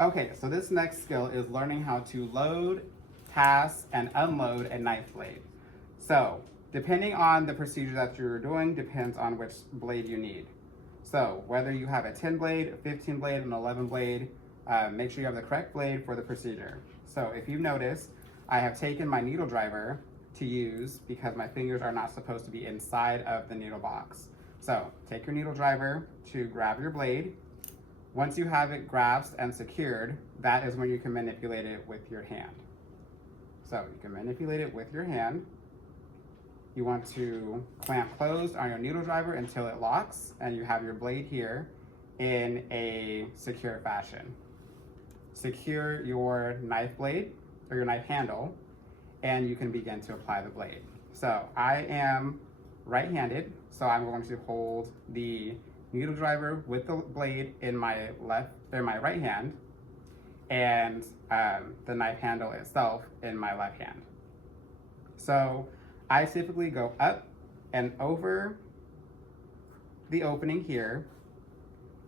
Okay, so this next skill is learning how to load, pass, and unload a knife blade. So, depending on the procedure that you're doing, depends on which blade you need. So, whether you have a 10 blade, a 15 blade, an 11 blade, make sure you have the correct blade for the procedure. So, if you've noticed, I have taken my needle driver to use because my fingers are not supposed to be inside of the needle box. So, take your needle driver to grab your blade. Once you have it grasped and secured, that is when you can manipulate it with your hand. So you can manipulate it with your hand. You want to clamp closed on your needle driver until it locks, and you have your blade here in a secure fashion. Secure your knife blade or your knife handle, and you can begin to apply the blade. So I am right-handed, so I'm going to hold the needle driver with the blade in my right hand, and the knife handle itself in my left hand. So I typically go up and over the opening here,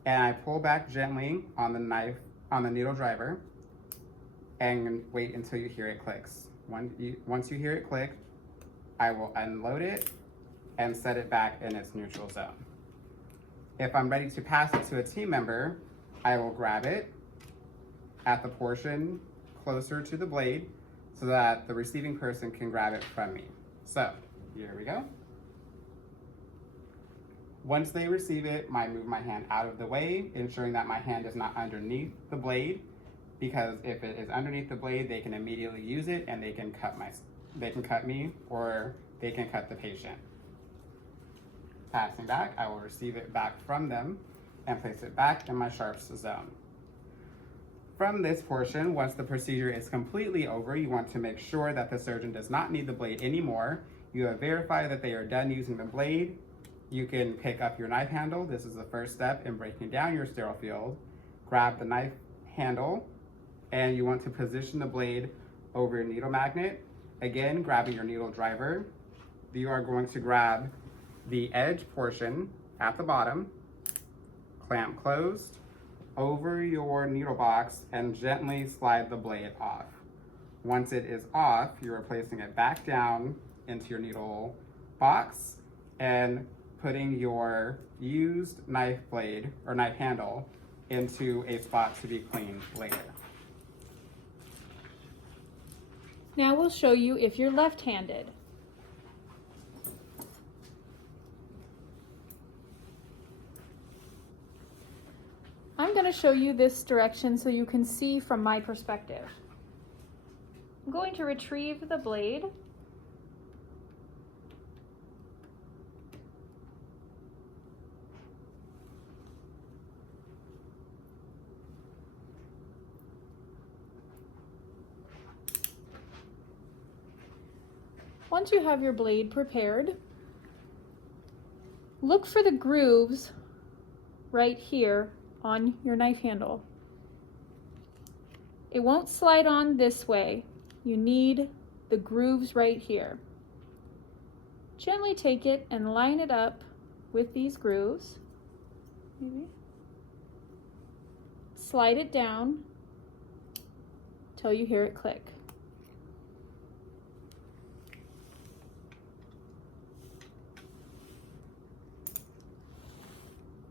and I pull back gently on the needle driver, and wait until you hear it clicks. Once you hear it click, I will unload it and set it back in its neutral zone. If I'm ready to pass it to a team member, I will grab it at the portion closer to the blade so that the receiving person can grab it from me. So, here we go. Once they receive it, I move my hand out of the way, ensuring that my hand is not underneath the blade, because if it is underneath the blade, they can immediately use it and they can cut me, or they can cut the patient. Passing back, I will receive it back from them and place it back in my sharps zone. From this portion, once the procedure is completely over, you want to make sure that the surgeon does not need the blade anymore. You have verified that they are done using the blade. You can pick up your knife handle. This is the first step in breaking down your sterile field. Grab the knife handle, and you want to position the blade over your needle magnet. Again, grabbing your needle driver. You are going to grab the edge portion at the bottom, clamp closed over your needle box, and gently slide the blade off. Once it is off, you are placing it back down into your needle box and putting your used knife blade or knife handle into a spot to be cleaned later. Now we'll show you if you're left-handed. I'm going to show you this direction so you can see from my perspective. I'm going to retrieve the blade. Once you have your blade prepared, look for the grooves right here on your knife handle. It won't slide on this way. You need the grooves right here. Gently take it and line it up with these grooves. Slide it down till you hear it click.